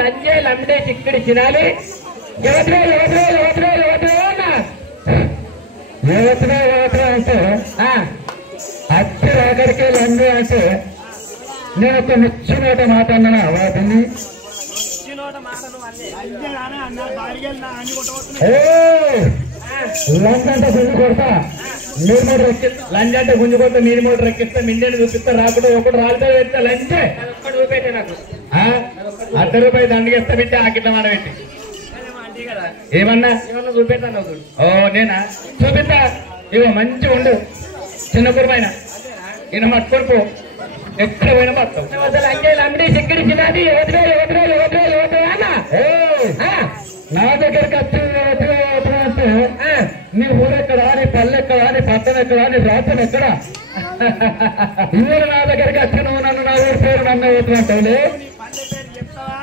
లంజే లండే చిక్కడి తినాలి. యువతలో యువతలో యువతలో యువతలో యువతలో యువతలో అంటే అచ్చి ఒకరికి లంజే అంటే నేను ఒక ముచ్చినోట మాట అన్నా వాటిని లంచ్ అంటే గుంజు కొడతా మీరు మూడు రెక్కిస్తా. లంచ్ అంటే గుంజు కొడతా మీరు మూడు రెక్కిస్తా. మిండేని చూపిస్తా రాకుండా ఒకటి రాలితో పెడతా. లంచే ఒక్కటి చూపెట్టే నాకు ₹100 దండగిస్తా పెట్టి ఆకిట్ల మాట పెట్టి ఏమన్నా ఏమన్నా చూపెడతాను. ఓ నేనా చూపిస్తా. ఇవో మంచిగా ఉండు చిన్న కురుమైన ఈయన మట్టుకొడుపు ఎక్కడ పోయినా మొత్తం లంబడి చిక్కడి చిన్నది యువతలో యువతలో యువతలో యువతలో అన్నా నా దగ్గరికి వచ్చి అంటే నీ ఊరెక్కడా నీ పల్లెక్కడా నీ పట్టణ ఎక్కడా నీ రాత్రం ఎక్కడ ఊరు నా దగ్గరికి వచ్చి నువ్వు నన్ను నా ఊరి పేరు నన్ను అవుతున్నట్టు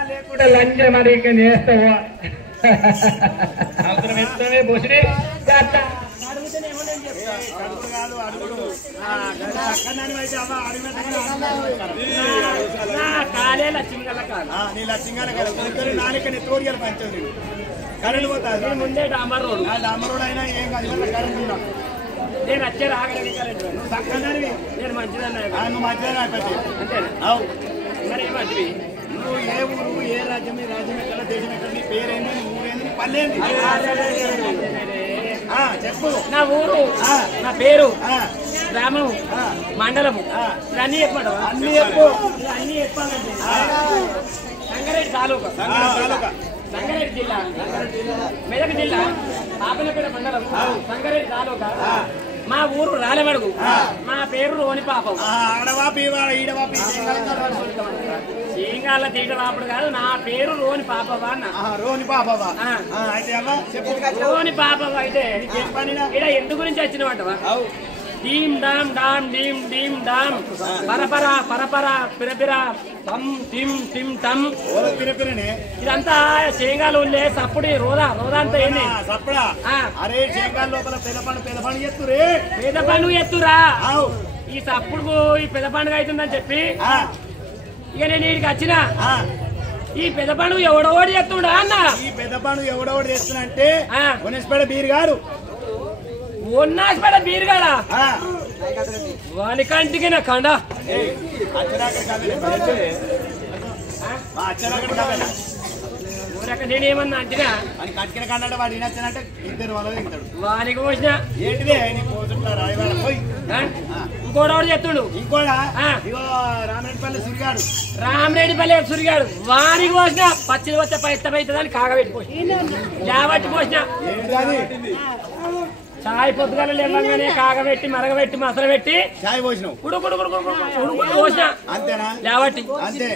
లేకుంటే లంచ్ మరి ఇంకా చేస్తావా అవసరం ఇస్తామే బొసిడి కరెంట్ పోతుంది ముందే డాంబర్ రోడ్ అయినా ఏం కాదు నేను వచ్చే రాగలిగి కరెంట్ నేను మంచిదన్నా నువ్వు మంచిదని అయిపోతాయి అంతేనా మరి ఏ మంచిది నువ్వు ఏ ఊరు ఏ రాజ్యం ఈ రాజ్యం ఎక్కడ దేశం ఎక్కడ నీ పేరేంది నీ ఊరేంది నీ పల్లెంది చెప్పు. నా ఊరు నా పేరు గ్రామం మండలము అన్ని చెప్పమంటావా? అన్ని చెప్పు. అన్ని చెప్పాలంటే సంగారెడ్డి తాలూకా సంగారెడ్డి జిల్లా మెదక్ జిల్లా పాపనపేట మండలం సంగారెడ్డి తాలూకా. మా ఊరు రాలమడుగు. మా పేరు రోని పాపం. చీంగాల తీట వాపుడు కాదు నా పేరు రోని పాపవా అన్న. రోని పాపవా రోని పాపవా అయితే ఇక్కడ ఎందు గురించి వచ్చినవాటవా? డీమ్ డామ్ డామ్ డీమ్ డీమ్ డామ్ పరపర పరపర పిరపిర టమ్ టిమ్ టిమ్ టమ్ ఇదంతా చేంగాలు ఉండే సప్పుడు రోదా రోదా అంతా ఏంది సప్పుడా? అరే చేంగాల లోపల పెదపండు ఎత్తురే పెదపండు ఎత్తురా. ఈ సప్పుడు ఈ పెద్ద పండుగ అవుతుందని చెప్పి ఇక నేను వీడికి వచ్చిన ఈ పెద్ద పండుగ ఎవడోడి ఎత్తుడా అన్న. ఈ పెద్ద పండుగ ఎవడోడి చేస్తున్నా అంటే వనస్పేట బీర్ గారు ఉన్నాస్పేట బీరుగాడా వాని కంటికి నా కండ నేనేమన్నా అంటున్నా కట్టిన కంటే వాడు వినొచ్చానంటే ఇద్దరు వాళ్ళు తింటాడు. వానికి పోసిన ఏంటిదే పోయి ఇంకోడోడు చెప్తుండు. ఇంకోడా రామరెడ్డిపల్లి సురిగాడు రామరెడ్డిపల్లి సురిగాడు వానికి పోసిన పచ్చిది వచ్చే పైత్తమైతుందని కాగబెట్టిపోయి జాబట్టి పోసిన చాయ్ పొద్దుగాల లేవగానే కాగబెట్టి మరగబెట్టి మసలు పెట్టి చాయ్ పోసినావు ఉడుకుడు పోసిన అంతేనా లేవట్టి అంతే.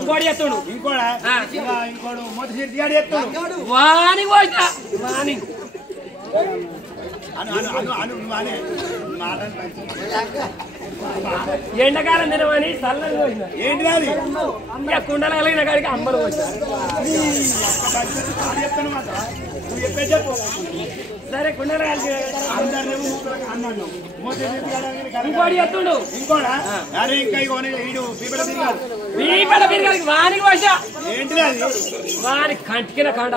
ఇంకోటి చెప్తుండు ఇంకోడు మొదటి సిరిగాడు చెప్తాడు వాని పోసిన వాని ఎండకాలం తినమని చల్లని పోసిన ఏంటి ఇంకా కుండలు కలిగిన కాడికి అమ్మలు పోసిన. సరే కుండలు కలిసి ఇంకోటి చెప్తుండు ఇంకోడా వీపడ బిరిగాడికి వానికి పోసిన ఏంటిది వాని కంటికిన కాండ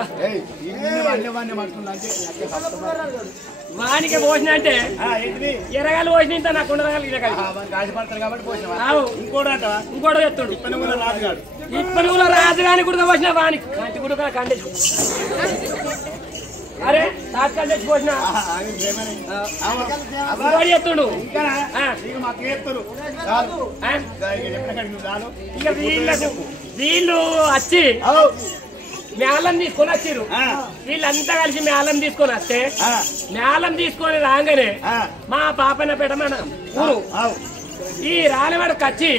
వానికి పోసిన అంటే ఎరగాలు పోసిన ఇంత నా కుండలు కలిగిన కాశపడతారు కాబట్టి పోసిన ఇంకోటి చెప్తుండు ఇప్పనుగుల రాజుగాని గుడిగా పోసిన వాని కంటి గుడిగా కండి. అరే తాత్కాలు తెచ్చిపోసిన చెప్తుండు ఇక వీళ్ళు వచ్చి మేళం తీసుకొని వచ్చిర్రు. వీళ్ళంతా కలిసి మేళం తీసుకొని వస్తే మేళం తీసుకొని రాగానే మా పాపనపేట మన ఊరు ఈ రాలమడకు వచ్చి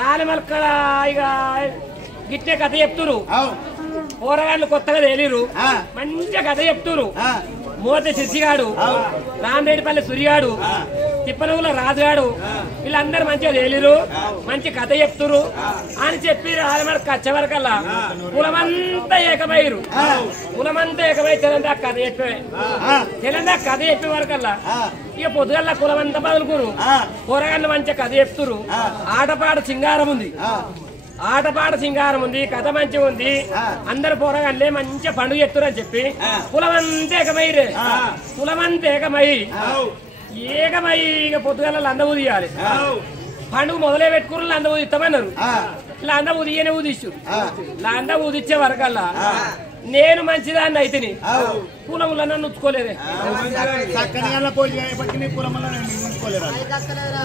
రాలమడక ఇక గిట్టే కథ చెప్తురు. పోరగాళ్ళు కొత్తగా తేలిరు మంచిగా కథ చెప్తురు. మోత శశిగాడు రామరెడ్డిపల్లి సురిగాడు తిప్పనవుల రాజుగాడు వీళ్ళందరూ మంచిగా తేలిరు, మంచి కథ చెప్తురు అని చెప్పి రాజమడికి వచ్చే వరకల్లా కులమంతా ఏకమయ్యారు. కులమంతా ఏకమై తెలంగాణ కథ చెప్పే తెలంగాణ కథ చెప్పే వరకల్లా ఇక పొద్దుగల్లా కులమంతా బదులుకురు. కూరగాయలు మంచిగా కథ చెప్తురు. ఆటపాట సింగారం ఉంది, ఆటపాట సింగారం ఉంది, కథ మంచిగా ఉంది. అందరు పోరగాళ్ళే మంచిగా పండుగ చెప్తురు అని చెప్పి కులమంతా ఏకమైరే. కులమంతా ఏకమై ఇక పొద్దుగల లంద ఊదియాలి. పండుగ మొదలే పెట్టుకుని లంద ఊదిస్తామన్నారు. లంద ఊదియనే ఊదిస్తారు. లంద ఊదిచ్చే వరకల్లా నేను మంచిదాన్ని అయితేని కులములో నన్ను ఉంచుకోలేదే.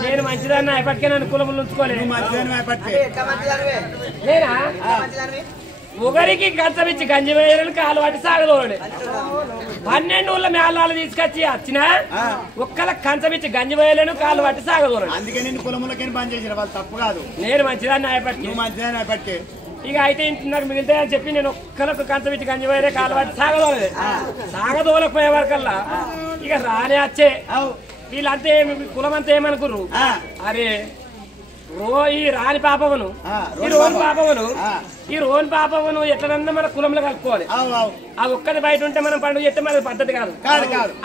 నేను మంచిదాన్ని అయిపటికే నన్ను కులములు ఉంచుకోలేదు. నేనా ఒకరికి కంచమిచ్చి గంజి వేయాలని కాలు పట్టి సాగదోలే. 12 ఊళ్ళ మేళాలు తీసుకొచ్చి వచ్చినా ఒక్కళ్ళకి కంచమిచ్చి గంజి వేయలేను, కాలు పట్టి సాగదోలే. అందుకే నేను కులములకే పని చేసిన వాళ్ళు తప్పు కాదు. నేను మంచిదాన్ని అయిపట్టి ఇక అయితే నాకు మిగిలితే అని చెప్పి నేను ఒక్కరికి కంచమిచ్చి గంజి వేయలే, కాలు పట్టి సాగదోలే. సాగదోలకపోయే వరకల్లా ఇక రానే వచ్చే వీళ్ళంతే కులమంతా ఏమనుకుర్రు, అరే ఈ రాని పాపమును ఈ రోని పాపమును ఎట్లనన్నా మన కులంలో కలుపుకోవాలి. ఆ ఒక్కది బయట ఉంటే మనం పండుగ చేస్తే మన పద్ధతి కాదు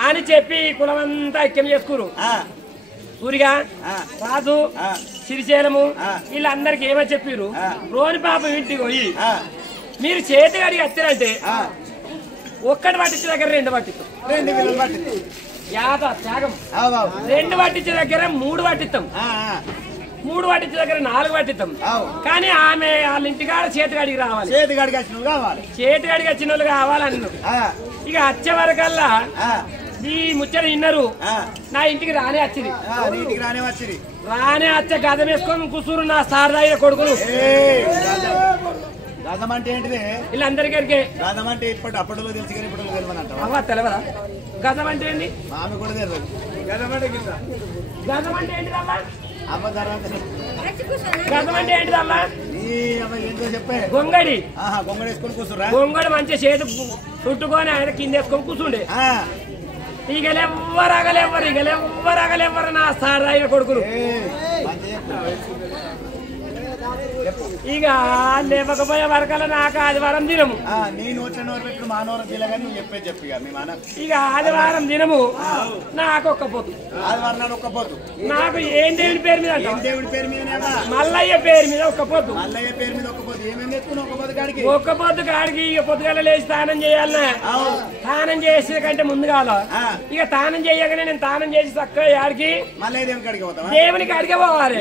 అని చెప్పి కులమంతా ఐక్యం చేసుకురు. సూరిగా రాజు సిరిశైలము వీళ్ళందరికి ఏమని చెప్పారు, రోని పాపం ఇంటికి పోయి మీరు చేతి అడిగి వచ్చారంటే ఒక్కటి పట్టించే దగ్గర 2 పట్టిస్తాం. 2 పట్టించే దగ్గర 3 పట్టిస్తాం. 3 పట్టించే దగ్గర 4 పట్టిస్తాం. కానీ ఆమె వాళ్ళ ఇంటికాడ చేతిగాడికి రావాలి, చేతిగాడికి వచ్చిన వాళ్ళు కావాలన్నారు. ఇక వచ్చే వరకల్లా ఈ ముచ్చట విన్నారు. నా ఇంటికి రానే వచ్చింది. రానే వచ్చే గదం వేసుకొని కూర్చురు నా సారదాయిన కొడుకులు. గదం అంటే ఏంటిది? వీళ్ళందరికీ గదం అంటే అప్పట్లో తెలుసు కానీ ఇప్పుడు తెలియదు. తెలవదా గదం అంటే ఏంటి? మామి కూడా తెలియదు. గదం అంటే గదం అంటే ఏంటిది అమ్మా? గొంగడి గొంగడి మంచిగా చేతి చుట్టుకొని ఆయన కింద వేసుకొని కూర్చుండే. ఇగలెవ్వరు నా సారాయిన కొడుకులు. ఇక లేవకపోయే వరకల నాకు ఆదివారం దినము. ఇక ఆదివారం దినము నాకు ఒక్క పొద్దు. నాకు ఏం దేవుడి పేరు మీద మల్లయ్య పేరు మీద ఒక్క పొద్దు. ఒక్క పొద్దు కాడికి ఇక పొద్దుగాల లేచి స్నానం చేయాలన్నా. స్నానం చేసే కంటే ముందు కాల ఇక స్నానం చేయగానే నేను స్నానం చేసి చక్కగా ఆడికి దేవుని కాడికే పోవాలి.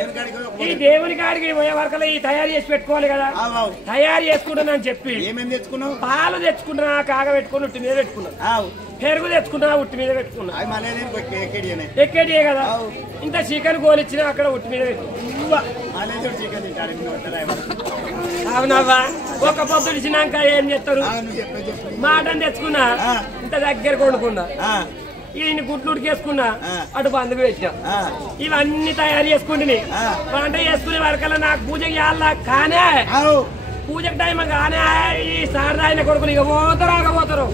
ఈ దేవుని కాడికి పోయే వరకల ఈ తయారు చేసి పెట్టుకోవాలి కదా. తయారు చేసుకుంటున్నా అని చెప్పి పాలు తెచ్చుకుంటున్నా, కాగ పెట్టుకుని ఉట్టి మీద పెట్టుకున్నా. పెరుగు తెచ్చుకున్నా, ఉట్టి మీద పెట్టుకున్నా. ఎక్కేటియే కదా. ఇంత చికెన్ గోలిచ్చినా అక్కడ ఉట్టి మీద పెట్టుకున్నా. అవునవ్వా ఒక పొద్దు ఇచ్చినాక ఏం చేస్తారు? మాటని తెచ్చుకున్నా, ఇంత దగ్గర కొనుక్కున్నా, ఈయన గుడ్లు ఉడికేసుకున్నా, అటు బందుకు పెట్టినా. ఇవన్నీ తయారు చేసుకుంటుని వంట చేసుకునే వరకల్లా నాకు పూజ చేయాలా. కానీ పూజకు టైం కానీ ఈ సారదాయిన కొడుకులు ఇక రాకపోతారు.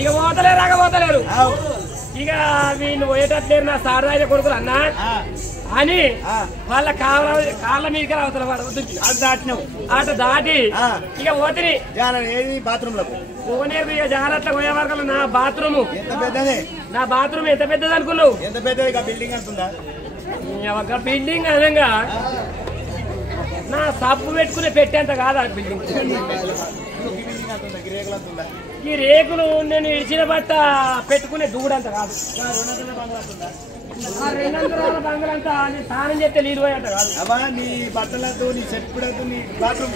ఇక రాకపోతలేరు. ఇక వీళ్ళు పోయేటట్లేరు నా సారదాయిన కొడుకులు అన్నా అని వాళ్ళ కాళ్ళ మీదకి అవతల అటు దాటి ఇక పోతిని బాత్రూమ్ పోనేరు. ఇక జాగ్రత్త పోయే వరకు నా బాత్రూమ్ ఎంత పెద్దది అనుకున్నావు? ఎంత పెద్దది బిల్డింగ్ అంటుందా? ఒక బిల్డింగ్ అనగా నా సబ్బు పెట్టుకునే పెట్టేంత కాదు ఆ బిల్డింగ్. ఈ రేకులు నేను ఇడిచిన బట్ట పెట్టుకునే దూడంత కాదు. 200 బంగళంతా స్నానం చేస్తే నీళ్ళు పోయేంత కాదు. నీ బట్టలతో నీ చెప్పుడతో నీ బాత్రూమ్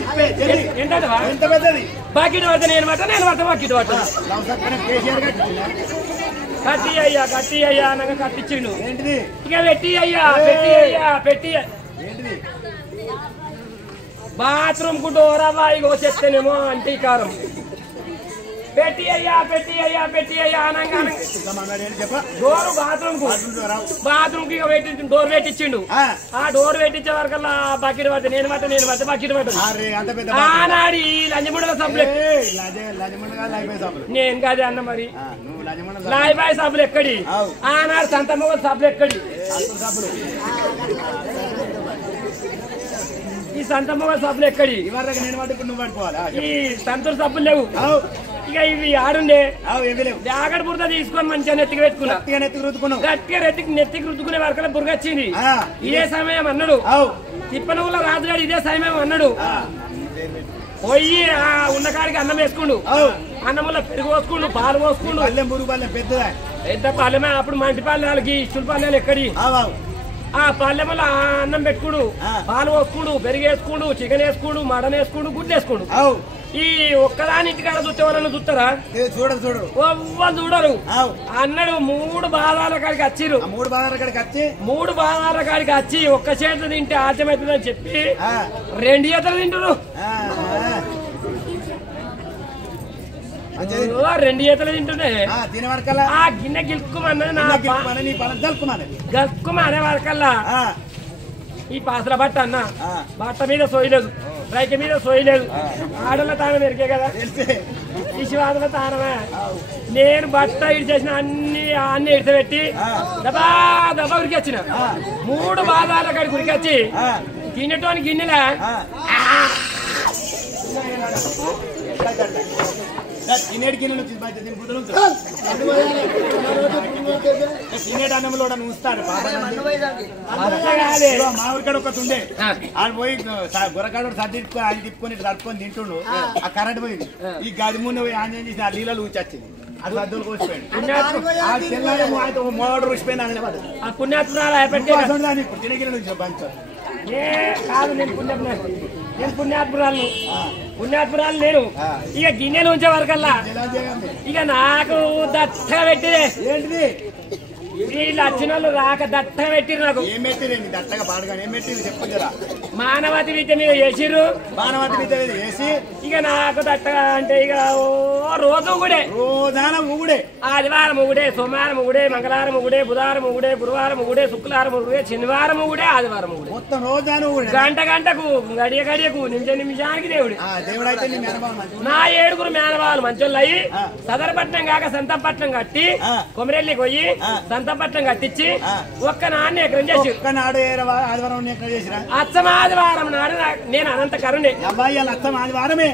ఎంత పెద్దది? బకెట్ పడితే నేను పట్ట బకెట్ పట్ట కట్టి అయ్యా అనగా కట్టించిండు. ఇక పెట్టి బాత్రూమ్ కు డోరవ్వా ఇగో చెప్తేనేమో అంటీకారం పెట్టి అయ్యా అనగానే డోర్ బాత్రూమ్ కి పెట్టి డోర్ పెట్టించిండు. ఆ డోర్ పెట్టించే వరకల్లా బకెట్ పడితే నేను బకెట్ పడ్డా ఆనాడు ఈ లంజముండల సబ్బులు నేను కాదే అన్న మరి లాయిబాయి సబ్బులు ఎక్కడి ఆనాడు సంతమ్మ సబ్బులు ఎక్కడి ఈ సంతమ్మ సబ్బులు ఎక్కడి ఈ సంతూరు సబ్బులు లేవు. ఇక ఇవి ఆడుండే జాగడ బురద తీసుకొని మంచిగా నెత్తికి పెట్టుకున్నా గట్టిగా నెత్తికి రుద్దుకునే వరకు బురగ వచ్చింది. ఇదే సమయం అన్నాడు తిప్పనవుల రాజుగాడు ఇదే సమయం అన్నాడు పోయి ఆ ఉన్నకాడికి అన్నం వేసుకుండు. అన్నంలో పెరుగు పోసుకుండు పాలు పోసుకుండు పెద్ద పల్లెమే అప్పుడు మంచి పల్లెలకి ఇష్టల పల్లెలు ఎక్కడి ఆ పల్లెముల అన్నం పెట్టుకుడు పాలు పోసుకుండు పెరుగు వేసుకుండు చికెన్ వేసుకుండు మటన్ వేసుకుండు గుడ్డు వేసుకుండు. ఈ ఒక్కదాని ఇంటికాడ చూస్తే వాళ్ళని చూస్తారా చూడరు చూడరు అన్నాడు. 3 బాధాల కాడికి వచ్చిర్రు 3 బాధాల కాడికి వచ్చి ఒక్క చేత తింటే ఆద్యమవుతుందని చెప్పి 2 చేతలు తింటారు 2 చేతలు తింటుండే ఆ గిన్నె గిల్కుమన్నది గల్కుమనే వరకల్లా ఈ పాసల బట్ట అన్న బట్ట మీద సోయలేదు రైక మీద సోయలేదు ఆడల తానం ఎరికే కదా ఈ శివాదుల తానమే. నేను బట్ట ఇడిచేసిన అన్ని ఇడిచిపెట్టి దబా దబా ఉరికొచ్చిన 3 బాధాల కాడికి ఉరికొచ్చి గిన్నెటోని గిన్నెలా అన్నంలో చూస్తాడు మామిడికాడ ఒకటి ఆడు పోయి గురకాడ సర్దిప్పుకొని ఆయన తిప్పుకొని తడుపుకొని తింటుండు. ఆ కరెంట్ పోయింది ఈ గది ముందు పోయి ఆన్ చేసి ఆ నీళ్ళలో ఊచొచ్చింది అది సర్దులు కోసిపోయాడు. మోడు రుచిపోయింది తినగిరి నుంచి పంచారు కాదు నేను పుణ్యాత్పురాలు నేను ఇక గిన్నెలు ఉంచే వరకల్లా ఇక నాకు దట్టగా పెట్టిదే ఏంటిది వీళ్ళు వచ్చిన వాళ్ళు రాక దట్టగా పెట్టిరు నాకు దట్టగా పాడగానే ఏం పెట్టింది చెప్పరా మానవతి విద్య మీద వేసిర్రు మానవతి విద్య మీద వేసి ఇక నాకు దట్టగా అంటే ఇక రోజు ఊగుడే ఆదివారం ఊగుడే సోమవారం ఊగుడే మంగళవారం ఊగుడే బుధవారం ఊగుడే గురువారం ఊగుడే శుక్రవారం ఊగుడే శనివారం ఊగుడే ఆదివారం ఊగుడే మొత్తం రోజాను గంటకు గడియకు నిమిషానికి దేవుడు నా 7 మేనవాళ్ళు మంచోళ్ళు అయ్యి సదరపట్నం కాక సంతపట్నం కట్టి కొమరెల్లి పోయి సంతపట్నం కట్టించి ఒక్క నాన్న ఎకరం చేసి అచ్చం ఆదివారం నాడు నేను అనంత కరుణే అచ్చం ఆదివారమే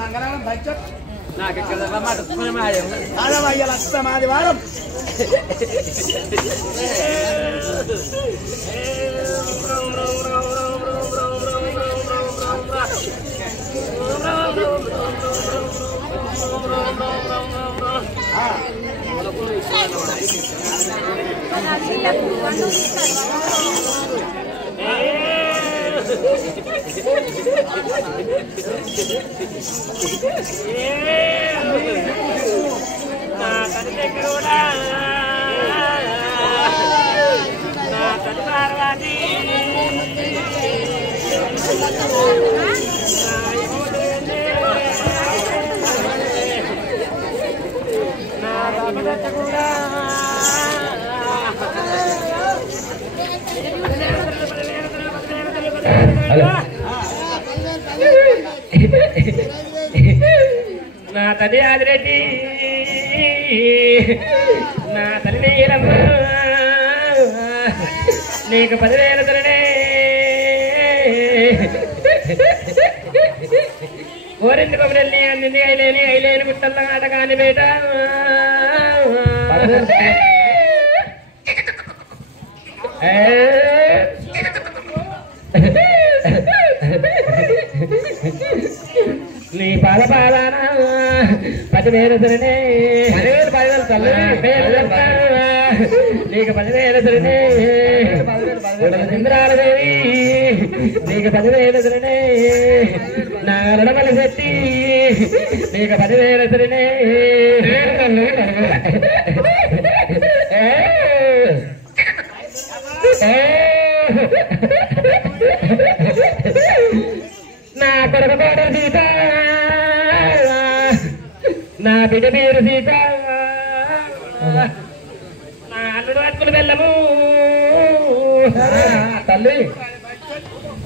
మంగళవారం నాకు ఇక్కడ అచ్చం ఆదివారం నా తల్లి దగ్గర నా తల్లి పార్వతి నా బాబు కూడా నా తల్లి ఆదిరెడ్డి నా తల్లి నీలమ్మ నీకు 10,000 తరనే కోరింది కొబ్బరిల్ని అందింది ఐలేని గుట్టల్ల ఆట కాని బేట నీ పాల పాలన 10,000 సరనే 10,000 తల్లి నీకు 10,000 సరనే ఇంద్రాలదేవి నీకు 10,000 సరనే నా రుణమల శెట్టి నీకు 10,000 సరనే నా బిడ్డ పేరు సీత నా అల్లుడు అతుకులు బెల్లము తల్లి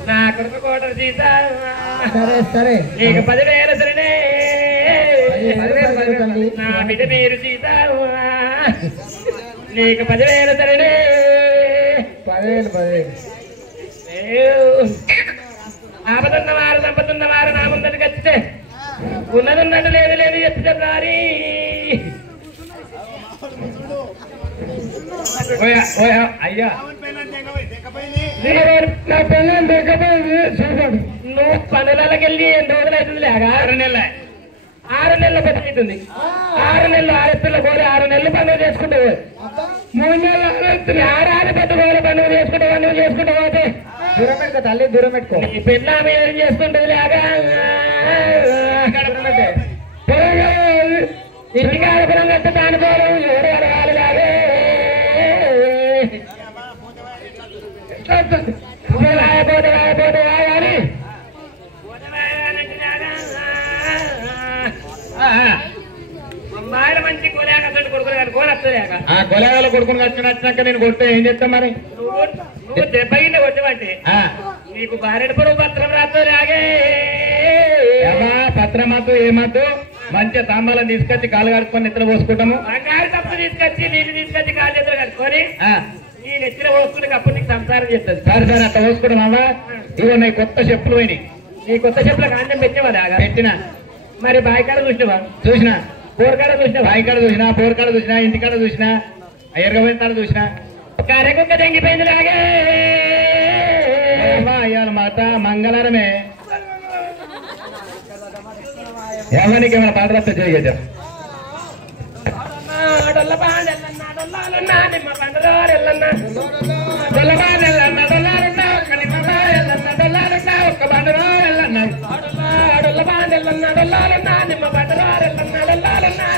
నా కొడుకు కోట సీత సరే సరే నీకు 10,000 సరేనే నా బిడ్డ పేరు సీత నీకు 10,000 సరేనే 10,000 ఆపతున్నవారు సంపతున్నవారు నా ముందరికి వచ్చితే ఉన్నదున్నట్టు లేదు లేదు చెప్తారు అయ్యా నా పిల్లలు దిగపోయింది నువ్వు పనులకి వెళ్ళి ఎన్ని రోజులు అవుతుంది లేక 6 నెలల పెద్ద అవుతుంది 6 నెలలు 6 ఎత్తుల పోయి 6 నెలలు పండుగ చేసుకుంటావు 3 నెలలు 6 ఎత్తులు 6 పెద్ద పోయి పండుగ చేసుకుంటావు నువ్వు చేసుకుంటావు అయితే దూరం పెట్టుకో తల్లి దూరం పెట్టుకో నీ పిల్ల ఏం చేసుకుంటుంది లేక ఇంటికి ఆడపడం కట్ట దానిపోవడం ఎవరు అడగాలి లాగే పోతే కానీ అమ్మాయిల మంచి కొలేక కొడుకులు కానీ కోలు వస్తలేక కొలగాల కొడుకుని వచ్చినాక నేను కొట్టే ఏం చెప్తా మరి నువ్వు దెబ్బగిన కొట్టమంటే నీకు భార్య పొడవు పత్రం రాత్రలాగే పత్రమాతు ఏమాతు మంచిగా తాంబాలను తీసుకొచ్చి కాలు కడుక్కొని నెత్తిన పోసుకుంటాము బంగారు కప్పు తీసుకొచ్చి నీళ్ళు తీసుకొచ్చి కాలు చేతులు కట్టుకొని నీ నెత్తిన పోసుకుని అప్పుడు నీకు సంసారం చేస్తుంది సరే సరే అట్లా పోసుకుంటామా ఇవో నీ కొత్త చెప్పులు పోయినాయి నీ కొత్త చెప్పులకు ఆంజం పెట్టేవా పెట్టినా మరి బాయికాడ చూసినవా చూసినా బోర్కాడ చూసినవా బాయికాడ చూసినా బోర్కాడ చూసినా ఇంటికాడ చూసినా ఎరగబోయిన చూసినా కరెకుక్క తెంగిపోయింది లాగే ఇవాళ మాత మంగళవారమే ఎవరికి ఏమైనా పాట రాస్తే చేయగలిగాం డొల్ల బాండెల్లన్నా డొల్లాలన్నా నిమ్మ బండలోరెల్లన్నా డొల్ల బాండెల్లన్నా డొల్లాలన్నా ఒక్క నిమ్మ బారెల్లన్నా డొల్లాలన్నా ఒక్క బండలోరెల్లన్నా డొల్ల బాండెల్లన్నా డొల్లాలన్నా నిమ్మ బండలోరెల్లన్నా డొల్లాలన్నా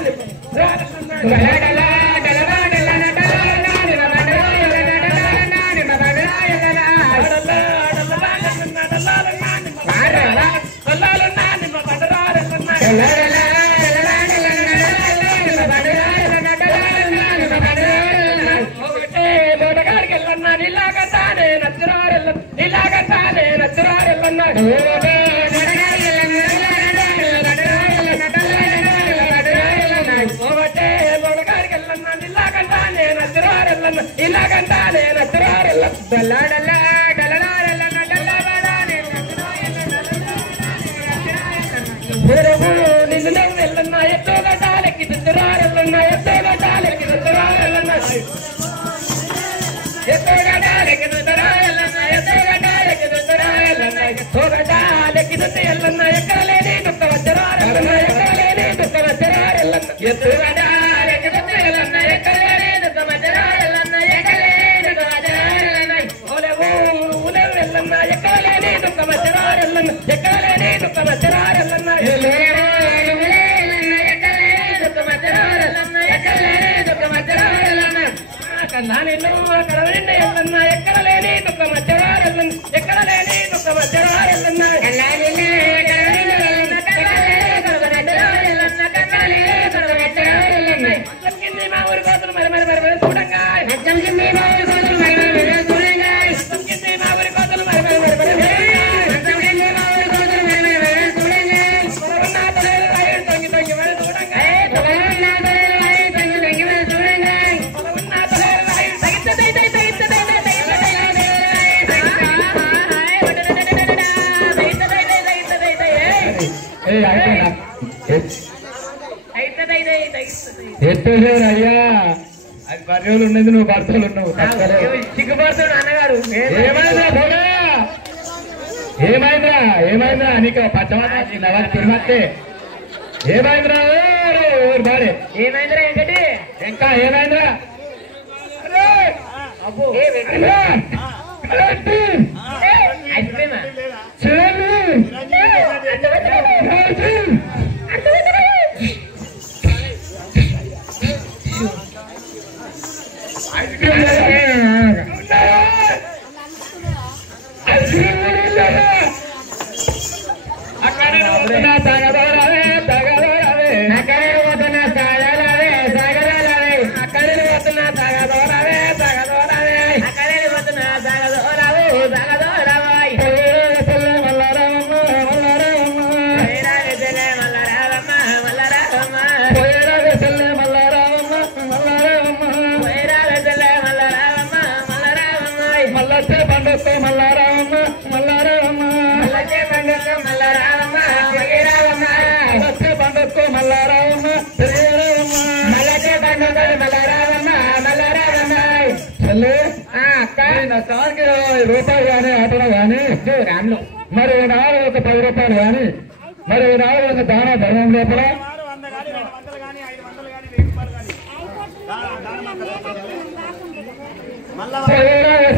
నిన్న ఎత్తుగా టాలెక్కి దురారెల్లన్నా ఎత్తుగా టాలెక్కి దురారెల్లన్నా ఎత్తుగా టాలెక్కి దురారెల్లన్నా ఎత్తుగా టాలెక్కి దురారెల్లన్నా ఎత్తుగా టాలెక్కి దురారెల్లన్నా ఎక్కలేని దుఃఖ వచ్చరారెల్లన్నా ఎక్కలేని దుఃఖ వచ్చరారెల్లన్నా ఎత్తుగా టాలెక్కి దురారెల్లన్నా ఎక్కలేని దుఃఖ వచ్చరారెల్లన్నా ఎక్కలేని దుఃఖ వచ్చరారెల్లన్నా ఓలేవు ఊలేవెల్లన్నా ఎక్కలేని దుఃఖ వచ్చరారెల్లన్నా ఎక్కలేని దుఃఖ వచ్చరారెల్లన్నా ఎక్కడ లేని దుఃఖ మధ్యవారెల్లన్నా ఎక్కడ లేని దుఃఖ మధ్యవారెల్లన్నా మా ఊరి కోతులు మరి మరి మరి మరి చూడంగా మా ఊరి కోతులు మరి మరి మరి చూడంగా మా ఊరి కోతులు మరి మరి మరి మరి తొంగి తొంగి మరి చూడంగా ఎత్తేసారు అయ్యా అది బర్రెలు ఉన్నది నువ్వు భర్తలు ఉన్నావు సిగ్గుపడుతుడు అన్నగారు ఏమైందిరా ఏమైందిరా నీకు పచ్చమాట తిరుమత్తే ఏమైందిరా బాడే ఏమైందిరా ఏంటంటే ఇంకా ఏమైందిరా ఐస్ క్రీమా అక్కడ చెల్లి అక్క నా సార్కి రూపాయలు కానీ ఆటో కానీ రాములు మరి నాడు ఒక 10 రూపాయలు కానీ మరి నాడు ఒక దాన ధర్మం లోపల 100 కానీ 200 కానీ 500 కానీ 1000 రూపాయలు కానీ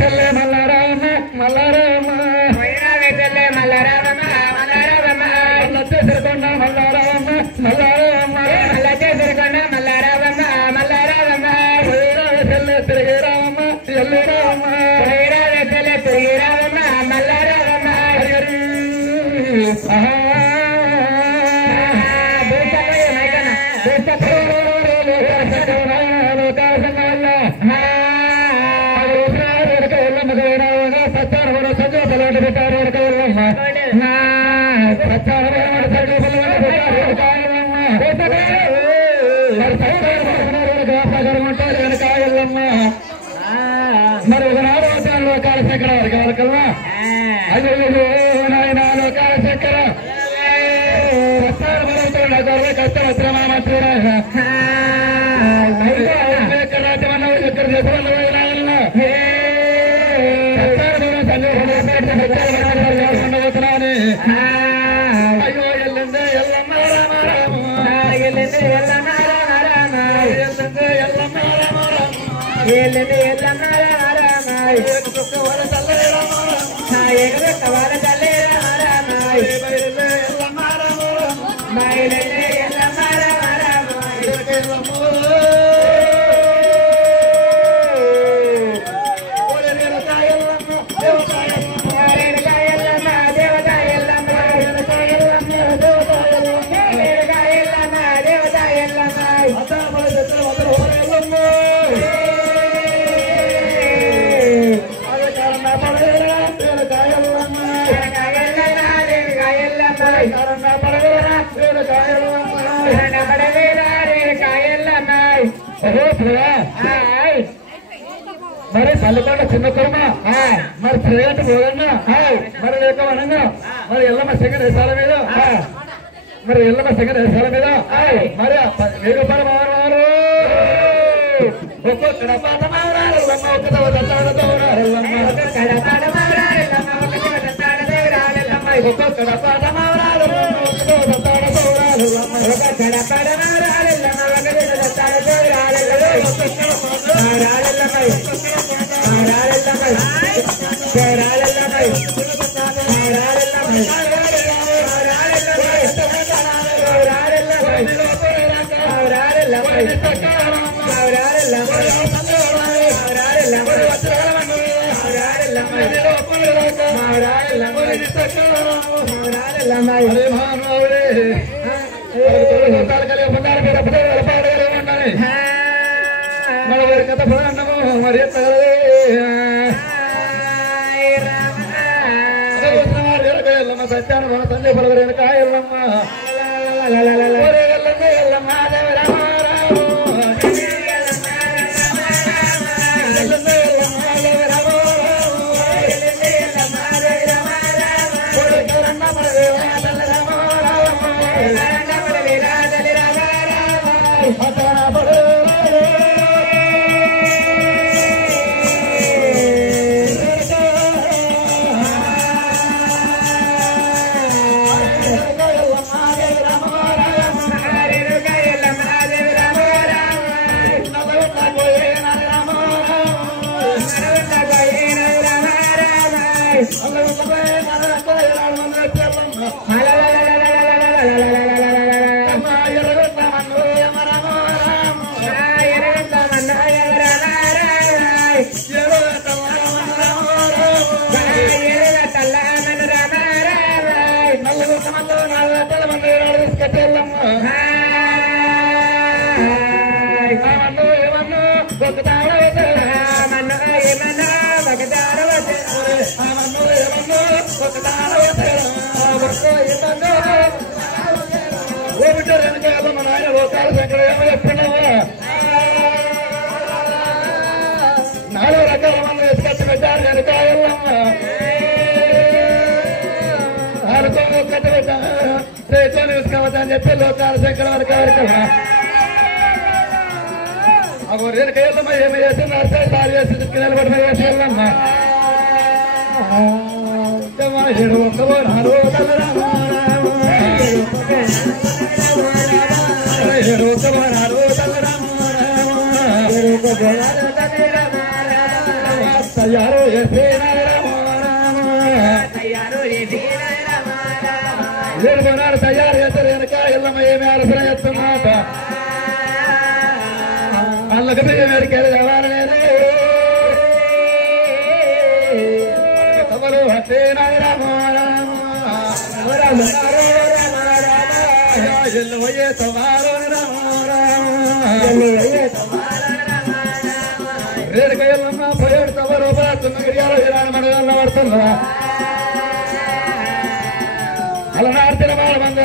చెల్లె మల్లారామ మల్లారామ మల్లారామ మల్లచ్చేసరికొండ మల్లారామ మల్లారామ మల్లచ్చేసరికొండ మల్లారామ మల్లారామ చెల్లె తిరిగి రామ ఎల్లి రామ చెల్లె తిరిగి రామ మల్లారామ మరి ఒకనాడు లోకాల చక్ర వరకల్లా అయ్యో నాయన లోకాల చక్ర కష్టం చక్కెర చేసుకున్నాను అయ్యో ఎల్లందే ఎల్లమ్మ ఎల్లందే ఎల్లమ్మ ఎల్లందే ఎల్లమ్మ మరి పల్లెకొండ చిన్న కుర్మ మరి ప్రేట పోదన్నా మరి లేక వనంగా మరి ఎల్లమ్మ సెకండ్ వేసాల మీద మరి ఎల్లమ్మ సెకండ్ వేసాల మీద మరి 1000 రూపాయలు మారు ఒక్కొక్కడ పాట మారారు ఒక్కొక్క పాట మారారు కథ ప్రాణము మరి సత్యాను మన తండ్రి పలవరైన కాయల్లమ్మ ఎల్లమ్మ నాలుగు రకాల మంది వేసుకొచ్చి పెట్టారు వెనకాయల్లమ్మ ఆడుకోకట్టు రేతో వేసుకోవద్దు అని చెప్పి లోకాల శంకర వెనకాయల్లమ్మ అప్పుడు వెనకాయల్లమ్మ ఏమి చేసింది అర్థం సారి చేసింది మొక్కి నిలబడిన ఎల్లమ్మ ఏడు ఒక్కబోనాలు ఏడు ఒక్కబోనాలు తయారు ఏడు బోనాలు తయారు చేస్తారు వెనక ఎల్లమ్మ ఏమి ఆలోచన చేస్తున్నమాట అల్లకి బియ్యం ఎరికేది కావాలనేది తమరు హస్తే రామ ఎల్లవయ్యే సవారు రేడుక ఎల్లమ్మ పోయేడు తమరు గిరియాలో ఇరాని మనగల్లో పడుతున్నా అలా నార్తిన బాలమంది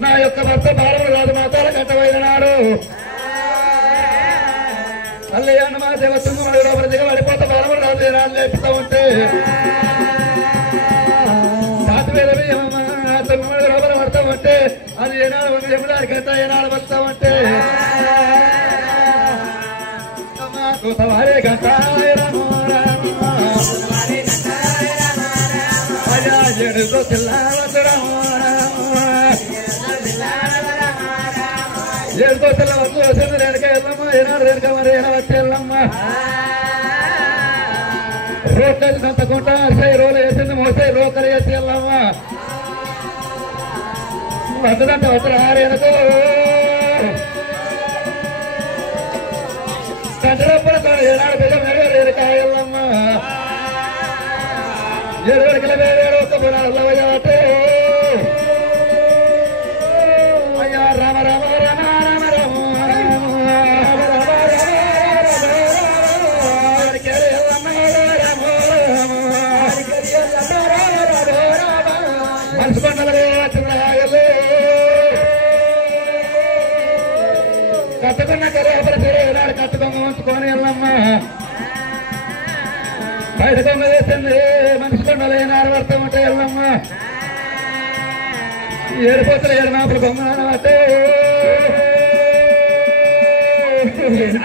నా యొక్క భర్త బాలములు కాదు మా తల కట్టబోయినాడు అల్లయ్య మా దేవత్వం లోపల దిగబడిపోతా బాలములు రాదు రాళ్ళు లేపుతా ఉంటే సాతువేల లోపల పడతా ఉంటే అది ఏనాడు ఉంది ఎమ్మదానికి ఎంత ఏనాడు పడతా ఉంటే మాకు సవారే గంట ఏడుతో ఏడుతో తెల్లవద్దు వేసింది రేణుక ఎల్లమ్మ ఏనాడు రేణుక మరి ఏనవచ్చి ఎల్లమ్మ రోడ్లు సంతకుంటా అరిసై రోలు వేసింది మోసై రోకలు వేసి ఎల్లమ్మ వద్దంటే వద్దరు రేణుకు కంటప్పుడు ఏనాడు బిజం రేణుక ఎల్లమ్మ ఏడు వేడుకల వేడు ఒక్క పునాలవయాటే అయ్యా రామ రామ రామ రామ రామ మనసు పండుగలే కట్టుకున్న కరేపల ఏనాడు కట్టుకొని ఉంచుకొని వెళ్ళమ్మ బయట దొంగ వేసింది మనిషి కొండలు ఏనాడు పడుతూ ఉంటాయి వెళ్ళమ్మ ఏడిపోతులు ఏడు మాపులు బొమ్మలు అంటే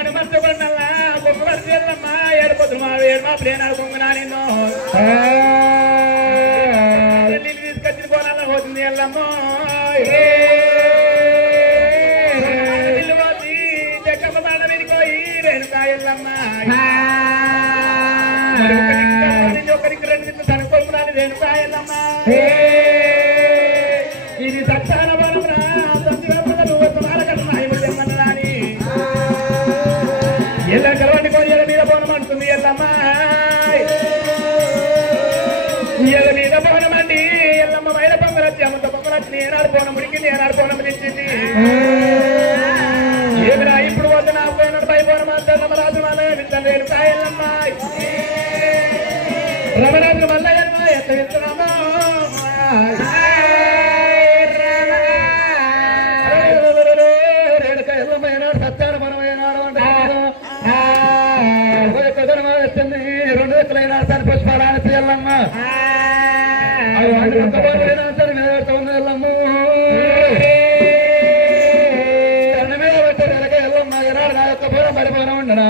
మనిషి కొండల్లా బొమ్మ పడితే వెళ్ళమ్మ ఏడిపోతులు మా ఏడు మాపులు ఏనాడు బొమ్మనా నిన్ను తీసుకొచ్చిన పోనాల్లో పోతుంది వెళ్ళమ్మ చెక్కమ్మ బాధ వినిపోయి రేణుకా వెళ్ళమ్మ ఒకరికి రెండు తనకొడుకురాని రేణుకా ఎల్లమ్మ ఇది సత్తాన బలమురా ఎమ్మని ఎల్ల కలవండి కోరియల మీద బోనం అంటుంది ఎల్లమ్మ ఎల్ల మీద బోనం అండి ఎల్లమ్మ మైల పొంగలు వచ్చి అమ్మతో పొంగలు వచ్చి ఏనాడు బోనం ఉడికింది ఏనాడు బోనం తెచ్చింది ఏమిరా ఇప్పుడు వద్ద నా పోయినాడు పై బోనం అంతమ్మ రాజు వాళ్ళ వింటాను రేణుకా ఎల్లమ్మ రమరాజు మల్లయ్యమ్మ ఎంత విత్తనమో రేణుక ఎల్లమ్మ ఏనాడు సత్యాను మనం ఏనాడు అంటారు వచ్చింది రెండు దిక్కులు అయినాడు తన పుష్పాలు ఎల్లమ్మ సరే మీద పెడతా ఉంది ఎల్లమ్మ మీద పెట్టే రేణుక ఎల్లమ్మ ఏనాడు నా యొక్క పూరం పడిపోయినా ఉండనా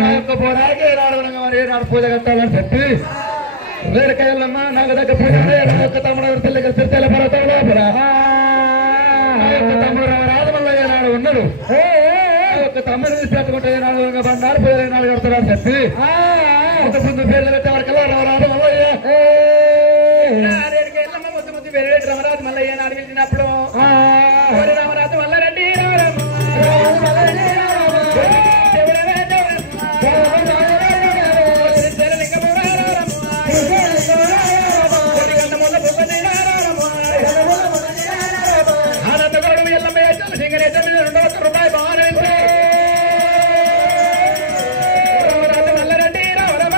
నా యొక్క పోరాకి ఏనాడు మరి ఏనాడు పూజ కట్టాలని చెప్పి రేణుక ఎల్లమ్మ నాకు దగ్గర పూజ నా యొక్క తమ్ముడు తెల్లగా తిరుతల పర్వతం లోపల నా యొక్క తమ్ముడు రాజమల్లయ్య ఏనాడు ఉన్నాడు నా యొక్క తమ్ముడు తీసుకుంటే ఏనాడు బండారు పూజ ఏనాడు కడతారని చెప్పి ఒక ముందు పేర్లు పెట్టే వరకల్లా రాజమల్లయ్య రేణుక ఎల్లమ్మ ముద్దు ముద్దు పేరు రమరాజు మల్లయ్య నాడు పిలిచినప్పుడు రామరాజు మల్లారెడ్డి రూపాయి బాగా మల్లారెడ్డి రామ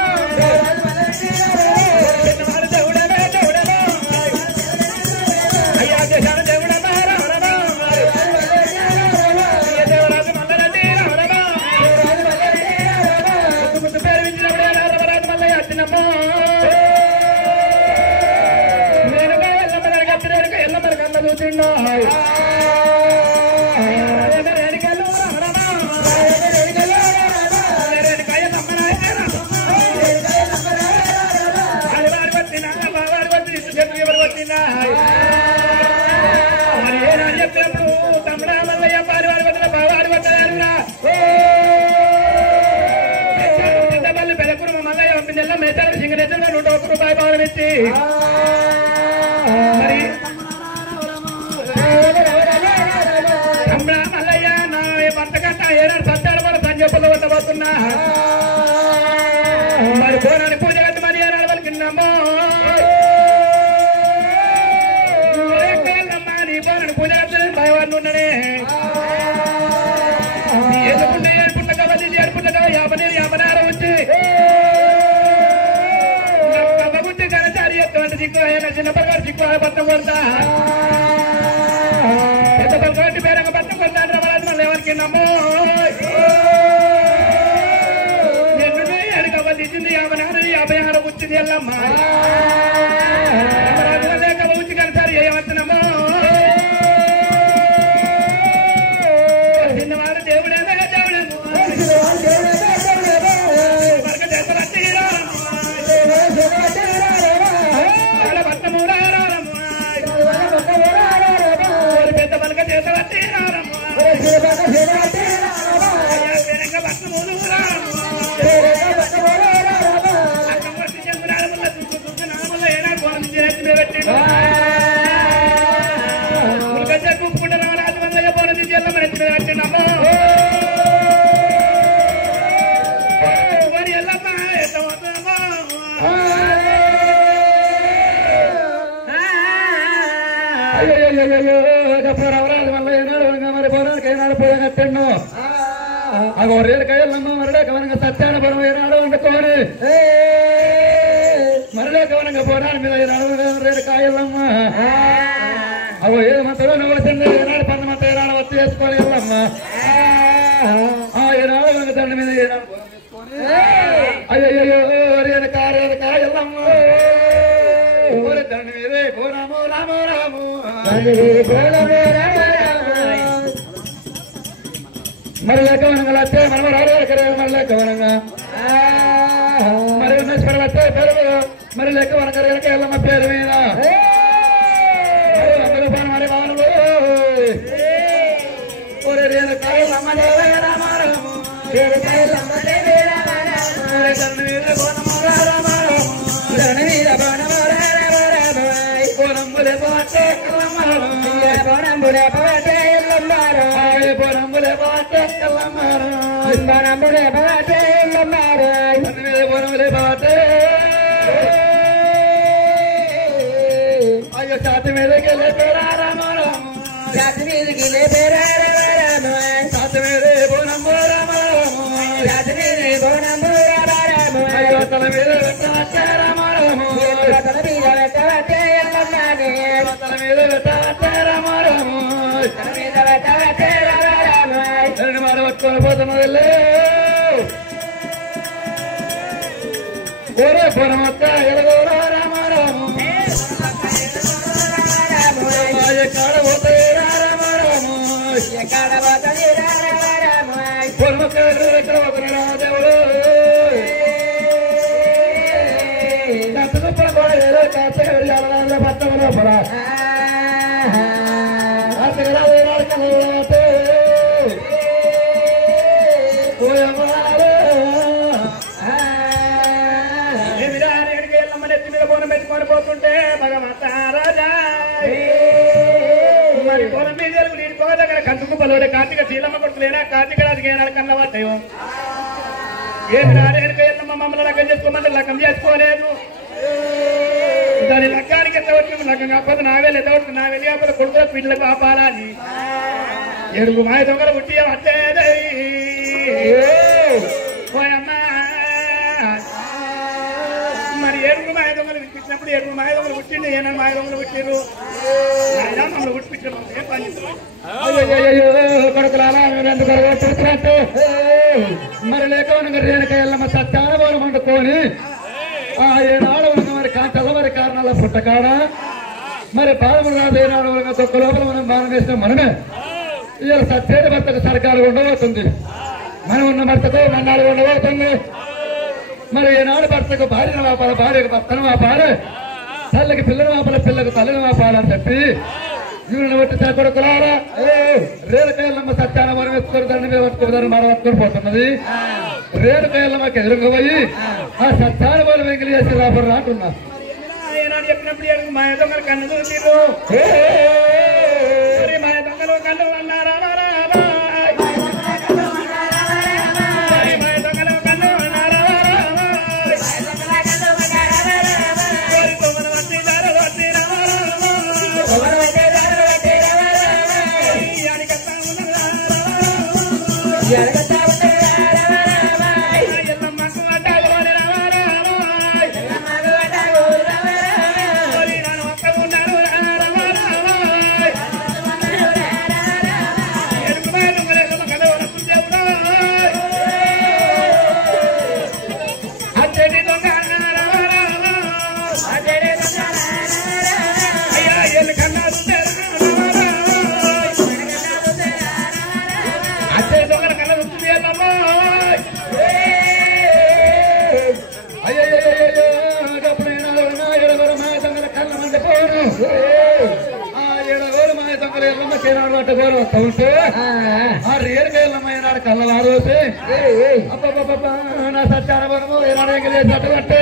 లింగ నెత్తిన 101 రూపాయి భావన ఇచ్చి మరి మల్లయ్య నా భర్త కట్ట ఏనాడు సత్యాల వల్ల సంజపలు ఉండబోతున్నా మరి బోనాన్ని పూజ కట్టి మరి ఏనాడు వాళ్ళకిన్నామో నీ బోనాన్ని పూజ కట్టని భయవాడిని ఉన్ననే ఏడుకుంటే ఏడుకుంటగా వల్లి ఏడుకుంటగా యాభనార వచ్చి కమ్మగుంటి కనచారి ఎటువంటి చిక్కు అయినా చిన్న పరగారు చిక్కు బట్టం కొడతా పెద్ద పరగాటి పేరంగ బట్టం కొడతాను రమరాజు మళ్ళీ ఎవరికి నమ్మో ఎన్నునే ఎనక వల్లి ఇచ్చింది 56 వచ్చింది ఎల్లమ్మ రమరాజు మళ్ళీ కమ్మగుంటి కనచారి ఏమంటున్నామో చిన్నవాడు దేవుడే పెద్ద పలక చేత కూపుకుంటే రాజు వల్ల పోనీ జిల్లా నమ్మో మరి ఎల్లమ్మ రవరాజు వల్ల ఏనాడు మరి పోరానికి ఏనాడు పోయా కట్టండు అగో రేడు కాయలమ్మ మరడే కవనంగా సత్యాన పొలం ఏనాడు వండుకోని మరడే కవనంగా పోరాని మీద ఏనాడు రేడు కాయలమ్మ అగో ఏది మంతలో నవ్వుతుంది ఏనాడు పందమంత ఏనాడు వచ్చి వేసుకొని వెళ్ళమ్మ ఏనాడు వంగ తండ్రి మీద ఏనాడు అయ్యో రేడు కాయలమ్మ తండ్రి మీదే పోరాము రాము రాము మరి లెక్కవనంగా వస్తే మనం రాలేకరే మరి లెక్కవనంగా మరి ఉన్నప్పుడు వస్తే పేరు మీద మరి లెక్కవనంగా కనుక వెళ్ళమ్మ పేరు మీద అందరూ పని మరి బాగుండు రేణు కాయలమ్మ దేవే రామారాము తండ్రి మీద పోనము రామారాము తండ్రి మీద పోనము పోనంబులే పాటే పోనంబులే పాటే పోనంబులే పాటే పోనంబులే పాటే పోనంబులే పాటే అయ్యో ఛాతి మీదకి లేపేరా రామారాము ఛాతి మీదకి లేపేరా రామారాము ఛాతి మీదే పోనంబు రామారాము ఛాతి మీదే పోనంబు రామారాము అయ్యో తల మీద పెట్టవచ్చే రామారాము తల మీద పెట్టవచ్చే తల మీద పెట్టవచ్చే రామారాము తల మీద పెట్టవచ్చే రామారాము రెండు మాట పట్టుకొని పోతున్నా వెళ్ళే ఓరే పొరమొక్క ఎలగోరా రామారాము ఎక్కడ పోతాయి రామారాము ఎక్కడ పోతాయి రామారాము పొరమొక్క ఎక్కడ పోతున్నా దేవుడు పట్టణంలో పడా నెత్తి మీద పోనం పెట్టుకొని పోతుంటే భగవంత రాజా మరి పోనం మీద నీటి పోగ దగ్గర కంచుకు పలువడే కార్తీక శీలమ్మ కొడుకులేనా కార్తీక రాజుకి ఏనాడు కన్నా పట్టాయో ఏమి రాడేనుకమ్మ మమ్మల్ని లగ్గం చేసుకోమంటే లగ్గం చేసుకోలేదు దాని లగ్గానికి ఎంత వచ్చింది లగ్గం కాకపోతే నావేలు ఎంత వచ్చింది నావేలు కాకపోతే కొడుకుల పిల్లలకు ఆపాలని ఎరుగు మాయ దొంగలు పుట్టి వచ్చేది పోయమ్మా మరి ఏడుగు మాయ దొంగలు వినిపించినప్పుడు ఏడుగు మాయ దొంగలు పుట్టిండు ఏమైనా మాయ దొంగలు పుట్టిరు మమ్మల్ని పుట్టిపించిన ఏం పని కొడుకులాలా ఎందుకు మరి లేకపోయినా రేణుకాయలమ్మ సత్యాన బోనం వండుకొని ఏనాడు మరి కాంతల మరి కారణాల పుట్టకాడ మరి బాధములు రాదు ఏనాడు ఒక్క లోపల మనం బాణం వేసిన మనమే ఇవాళ సత్యేత భర్తకు సర్కారు ఉండబోతుంది మనం ఉన్న భర్తకు మన్నాడు ఉండబోతుంది మరి ఏనాడు భర్తకు భార్యను వాపాలి భార్యకు భర్తను వాపాలి తల్లికి పిల్లను వాపాలి పిల్లకు తల్లిని వాపాలని చెప్పి ఇవి బట్టి కొడుకులారా రేణుకాయలమ్మ సత్యాన మనం ఎత్తుకొని దండ మీద పట్టుకుని మాట పట్టుకొని పోతున్నది రేణుకాయలమ్మకి ఎదురుగా పోయి ఆ సత్తాను వాళ్ళు వెంకలు చేసి రాబర్రా అంటున్నా. ఏనాడు చెప్పినప్పుడు మాయ దొంగలు కన్ను చూసిరు, మాయ దొంగలు కన్ను అన్నారా ఉంటే ఆ రేడుకేళ్ళమ్మాయినాడు కళ్ళవారోసి నా సత్యానవరము ఏనాడు ఎంగలేసినట్టు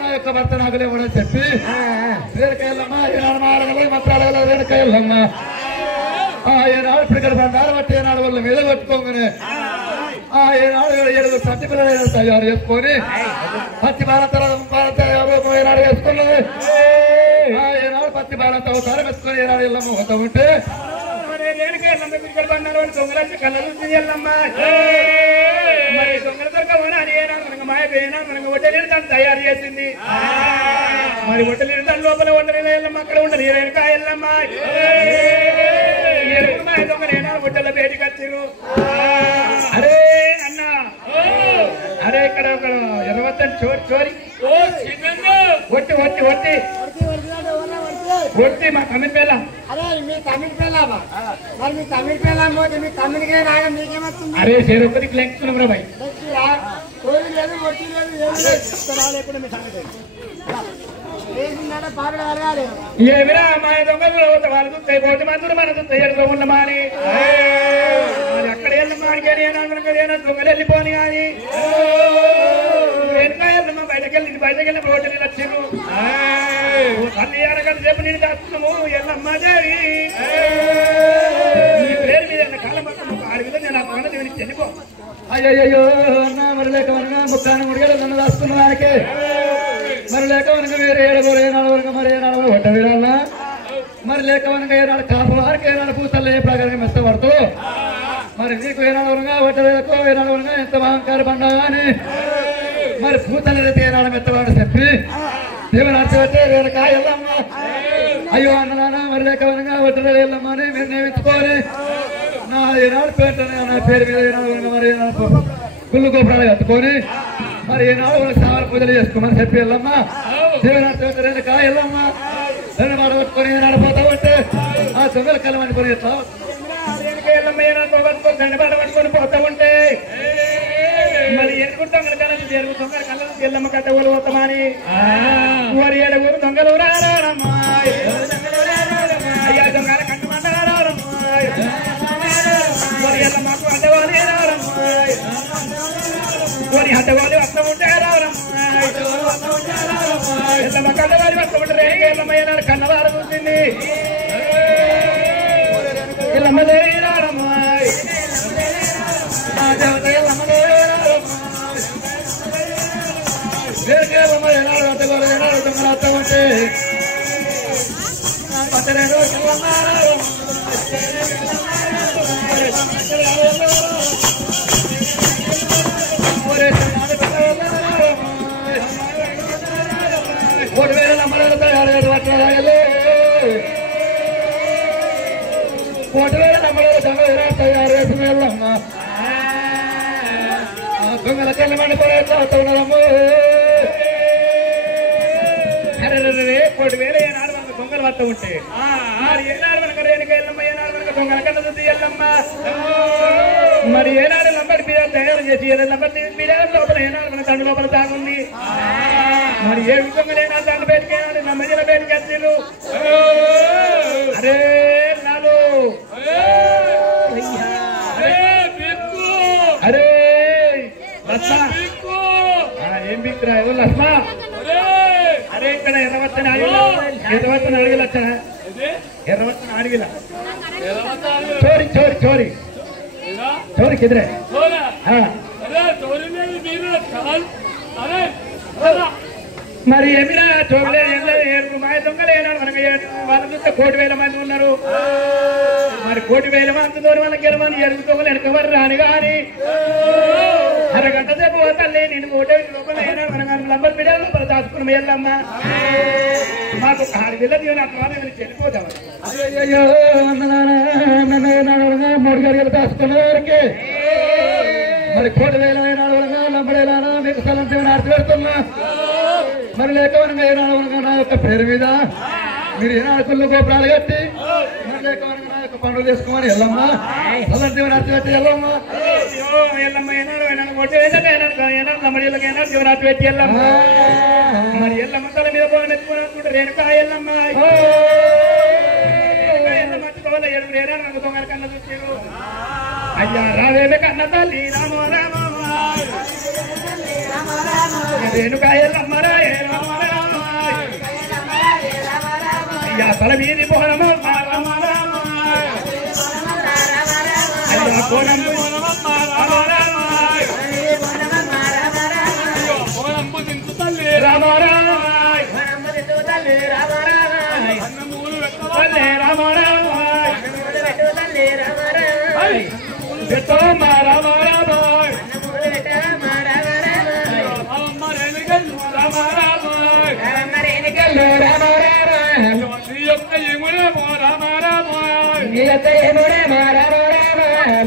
నా యొక్క భర్త నాకు లేవడని చెప్పి రేడుకేళ్ళమ్మ ఏనాడు మాడగల మంత్రాలు రేడుకేళ్ళమ్మ ఏనాడు ఇప్పుడు బండారు బట్టి ఏనాడు వాళ్ళ మీద పెట్టుకోగానే ఏనాడు 7 పత్తి పిల్లలు తయారు చేసుకొని పత్తి భారత ఏనాడు వేసుకున్నది ఏనాడు పత్తి భారత అవతారం వేసుకొని ఏనాడు వెళ్ళమ్మ పోతా ఉంటే దొంగలకి కళ్ళ వెళ్ళమ్మా మరి దొంగల దొరకమని అని ఏనాడు మనకు మాయ పోయినా మనకు ఒట్టలేని దాన్ని తయారు చేసింది. మరి ఒట్టలేని దాని లోపల ఒట్టలేని వెళ్ళమ్మ అక్కడ ఉండదు వెనుక వెళ్ళమ్మా మాయ దొంగలు ఏనాడు ఒట్టల బయటికి వచ్చారు. అరే అన్న అరే ఇక్కడ ఒక ఎర్రవత్తని చోరి ఒట్టి ఒట్టి ఒట్టి ఒట్టి మా తమిళ పిల్ల. అరే మీ తమిళ పిల్లమా మరి మీ తమిళ పిల్ల పోతే మీ తమిళకే రాగా మీకేమవుతుంది? అరే చేరొక్కరికి లెక్కున్నాం రా భాయ్. లేదు ఒట్టి లేదు పాపడ కలగాలి. ఏమిరా మాయ దొంగలు వాళ్ళు చూస్తాయి కోటి మందులు మన చూస్తాయి ఎడుకోకుండా అని మరి అక్కడ వెళ్ళి మాడికేనా దొంగలు వెళ్ళిపోని కానీ వెనుక బయటకెళ్ళి రోడ్డు వచ్చారు. తల్లి అరగంట సేపు నేను దాస్తున్నాము ఎల్లమ్మాదేవి పేరు మీద కాలం పక్కన అడవిలో నేను ఆ కొండ దేవునికి చెల్లిపో. అయ్యయ్యో అన్నా మరి లేక వనగా ముక్కాను ముడిగలు నన్ను దాస్తున్న దానికి మరి లేక వనక మీరు ఏడబోరు ఏనాడు వరకు మరి ఏనాడు ఒట్ట వీడాలన్నా మరి లేక వనక ఏనాడు కాపు వారికి ఏనాడు పూతలు ఏ ప్రకారంగా మెస్తపడుతూ మరి నీకు ఏనాడు వనగా ఒట్ట వేలకు ఏనాడు వనగా ఎంత మహంకారి పండుగ అని మరి పూతలు అయితే ఏనాడు మెత్తవాడు చెప్పి దేవుని అర్థపెట్టే వేరక వెళ్ళమ్మా అయ్యో అన్నదానా మరి లేక వనగా ఒట్టలు వెళ్ళమ్మా అని మీరు నియమించుకోని నా ఏనాడు పేట నా పేరు మీద ఏనాడు వనగా మరి ఏనాడు గుళ్ళు గోపురాలు కట్టుకొని మరి ఏనాడు సావర పూజలు చేసుకోమని చెప్పి వెళ్ళమ్మా దేవుని అర్థపెట్ట వెళ్ళమ్మా రెండు మాట పట్టుకొని ఏనాడు పోతా ఉంటే ఆ దొంగలు కలమనుకొని ఎట్లా దండపాట పట్టుకొని పోతా ఉంటే మరి ఎదుగుంటాం దొంగల కళ్ళ ఎల్లమ్మ కట్ట ఊళ్ళు పోతామని మరి ఏడుగురు దొంగలు రారమ్మా అయ్యా దొంగల కట్టమంటారమ్మా మరి ఎల్లమ్మకు అడ్డవాళ్ళే రారమ్మా మరి అడ్డవాళ్ళు వస్తూ ఉంటే రారమ్మా ఎల్లమ్మ కట్టవాళ్ళు వస్తూ ఉంటారు ఎల్లమ్మ ఏనాడు కన్నవారు చూసింది ఎల్లమ్మదేవి రారమ్మా ఏనాడు అడ్డవాళ్ళు ఏనాడు దొంగలు వస్తూ ఉంటే దొంగల కళ్ళు మండిపోయేస్తాము కోటి వేల ఏనాడు మనకు దొంగలు వస్తూ ఉంటే ఏనాడు మనకు రేణుక ఎల్లమ్మ ఏనాడు మనకు దొంగల కళ్ళ చూసి ఎల్లమ్మ మరి ఏనాడు నంబర్ బిర్యానీ తయారు చేసి నంబర్ బిర్యానీ లోపల ఏనాడు మన తండ్రి లోపల తాగుంది మరి ఏ దొంగలు ఏనాడు తండ్రి బయటికి ఏనాడు నా మధ్యలో బయటికి వచ్చారు అరే నాలు అరే మిత్ర లక్ష్మా అరే ఇక్కడ ఎర్రవచ్చని అడిగిల వచ్చా ఎర్రవచ్చని అడిగిల చోరీ చోరీ చోరీ చోరీ కిదరే మరి ఏమిరా చూడలేదు మా దొంగలేనాడు మనకి వాళ్ళ చూస్తే 1,000,000 మంది ఉన్నారు మరి 1,000,000 మంది దూరం వాళ్ళకి గెలవని ఎరుగు దొంగలు వెనకవరు రాని కానీ అరగంట సేపు పోతాలే నేను 1,000 రూపాయలు మన నంబర్ పిల్లలు దాచుకుని వెళ్ళమ్మా మాకు 6,000 నాకు రాని చెల్లిపోతాం అయ్యో 3 గడియలు దాచుకునేవారికి మరి 1,000,000 నంబడేలానా మీకు స్థలం ఆర్తి పెడుతున్నా మరి లేకవనంగా ఏనాడవనగా నా యొక్క పేరు మీద మీరు ఏనాడుకుల్లో గోపురాలు కట్టి మరి లేకవనంగా నా యొక్క పండుగ చేసుకోమని వెళ్ళమ్మా అలాంటి అర్థం పెట్టి వెళ్ళమ్మా వెళ్ళమ్మా ఏనాడు ఒడ్డు ఏనాడు నమ్మడికి ఏనాడు శివరాత్రి పెట్టి వెళ్ళమ్మా మరి ఎల్లమ్మ తల మీద పోవడం ఎత్తుకున్నట్టు రేణుకా ఎల్లమ్మా మర్చిపోవాలి ఏనాడు నాకు దొంగల కన్నా చూసారు అయ్యా రావేమే కన్న తల్లి రామో రామో రేణుకా ఎల్లమ్మ అయ్యా తల మీది పోనమో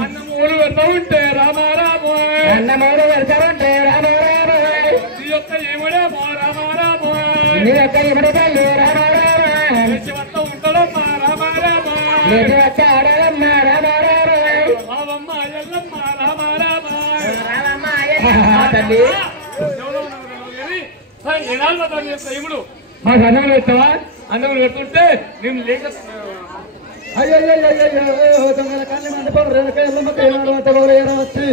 అన్నమూలు వెళ్తా ఉంటే రామారామో అన్నమూలు వెళ్తా ఉంటే రామారామో యొక్క ఏముడేమో రామారామో నీ యొక్క ఎముడు తల్లి రామారామో ఉంటాడమ్మా రామారామో ఆడమ్మా రామారామో రావమ్మ ఎల్లమ్మ రామారామో తల్లి ఎముడు మాకు అన్నములు పెడతావా అన్నములు పెడుతుంటే మేము లేక అయ్యో దొంగల కళ్ళు మండిపోరు రేణుక ఎల్లమ్మకి ఏనాడు అంటే వచ్చి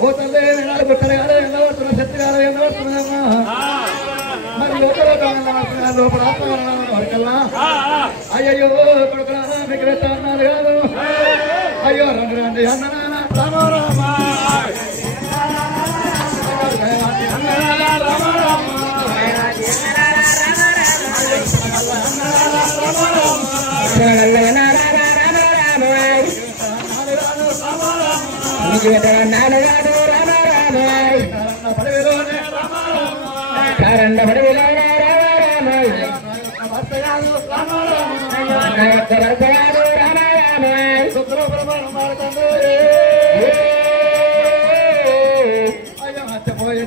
ఓ తల్లి ఏనాడు పుట్టరు కాదు ఎండ పడుతున్నా శక్తి కాదు ఎండ పడుతున్నామ్మా మరి లోపల వరకల్లా అయ్యో కొడుకురా మీకు వెళ్తా అన్నారు కాదు అయ్యో రండి రండి అన్న రామో రామా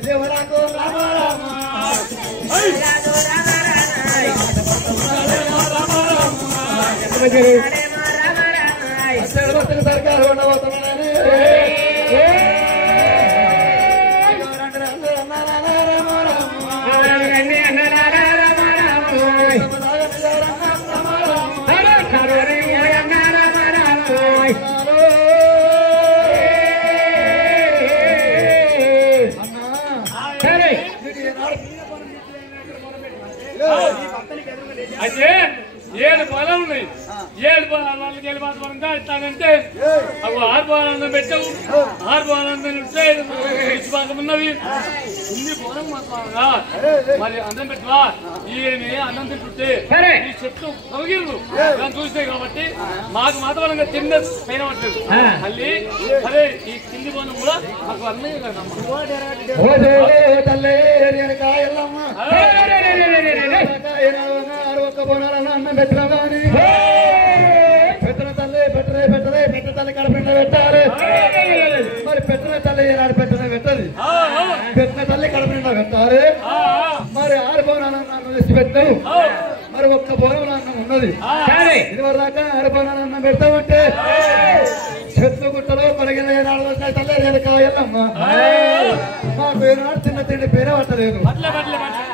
దేవరాకు సర్కారు ఉండబోతున్నారని అయితే 7 పొలాలు ఉన్నాయి 7 పొలాలకి వెళ్ళి మాత్రం ఇస్తానంటే అవి 6 పొలాలను పెట్టావు 6 పొలాలను ఉన్నవి ఇన్ని పొలం మాత్రమా మరి అన్నం పెట్టవా ఈయన అన్నం తింటుంటే ఈ చెట్లు తొలగిరు దాన్ని చూసినాయి కాబట్టి మాకు మాత్రం తిన్న పైన పట్టలేదు మళ్ళీ అదే ఈ కింది పోనం కూడా మాకు అన్నయ్య అన్నం పెట్టినా కానీ పెట్టిన తల్లి పెట్టిన తల్లి కడపెట్ట పెట్టాలి మరి పెట్టిన తల్లి ఏనాడు పెట్టిన పెట్టది పెట్టిన తల్లి కడపెట్ట పెట్టాలి మరి 6 బోనాలు అన్నం తెచ్చి పెట్టావు మరి ఒక్క బోనం అన్నం ఉన్నది ఇది వరదాకా 6 బోనాలు అన్నం పెడతామంటే చెట్లు గుట్టలో పడిగిన ఏనాడు వచ్చిన తల్లి రేణుకా ఎల్లమ్మ మాకు ఏనాడు తిన్న తిండి పేరే పట్టలేదు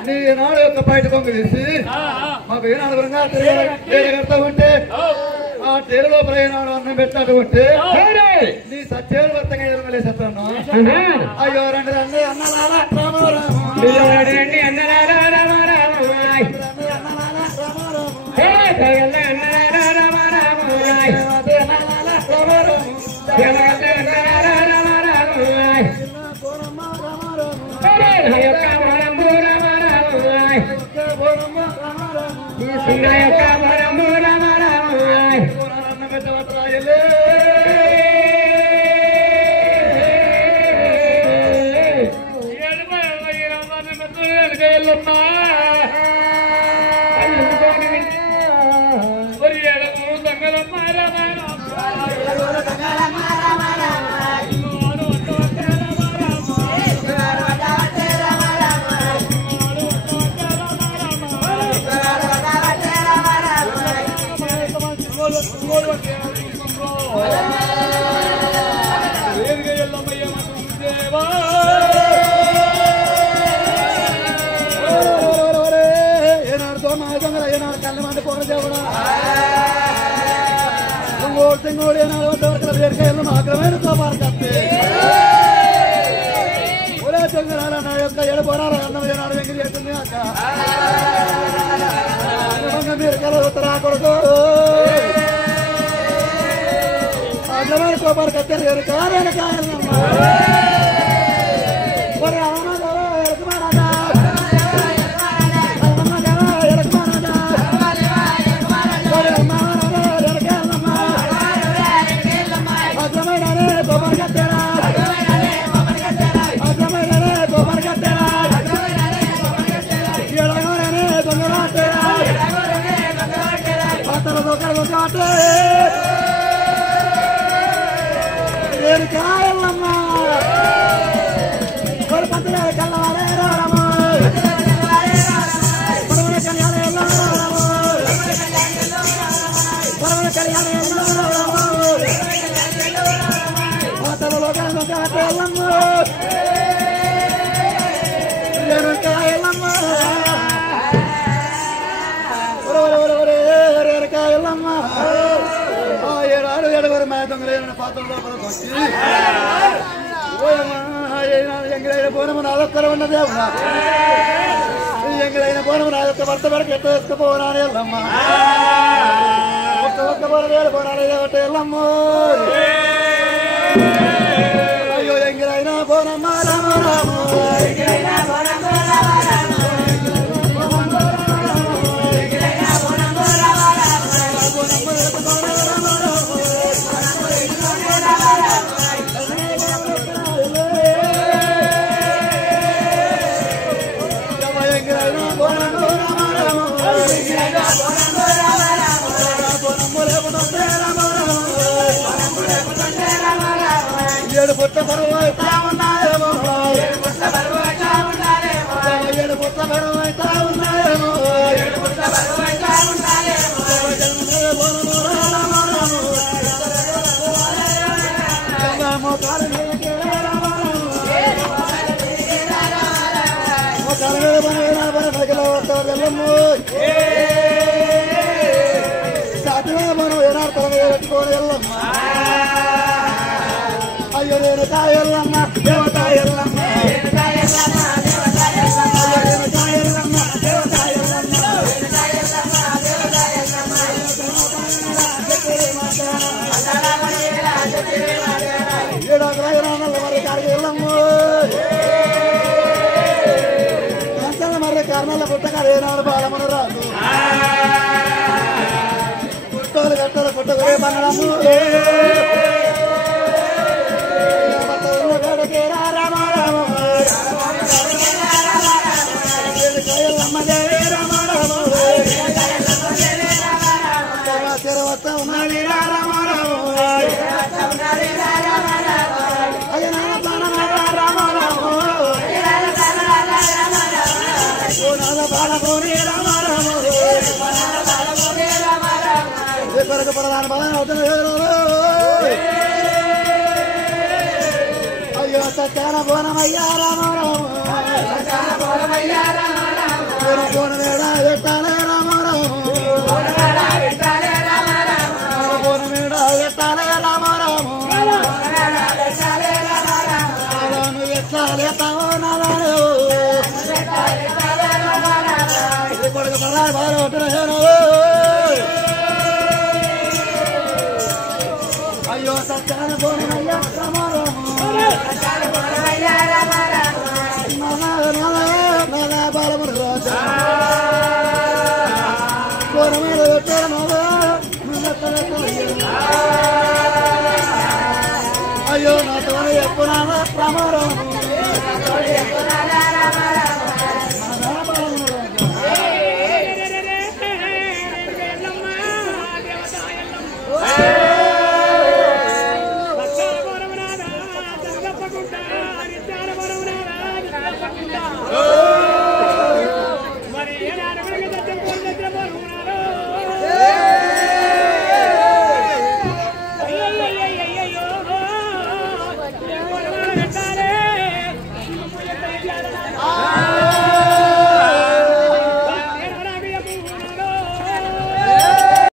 నీ ఏనాడు యొక్క బయట కొంగు తీసి మాకు ఏనాడు వరంగా కడతా ఉంటే ఆ తేరు లోపల ఏనాడు అన్నం పెట్టాడు ఉంటే నీ సత్యాలు వర్తంగా ఎదురుగా లేసేస్తాను అయ్యో రండి రండి అన్న పూజవాడండి అన్నలారా రామ రామాయ్ అన్నలారా రామ రామాయ్ అన్నలారా రామ రామాయ్ యొక్క వరంబు రామ రామాయ్ యొక్క వరంబు రామ రామాయ్ మరి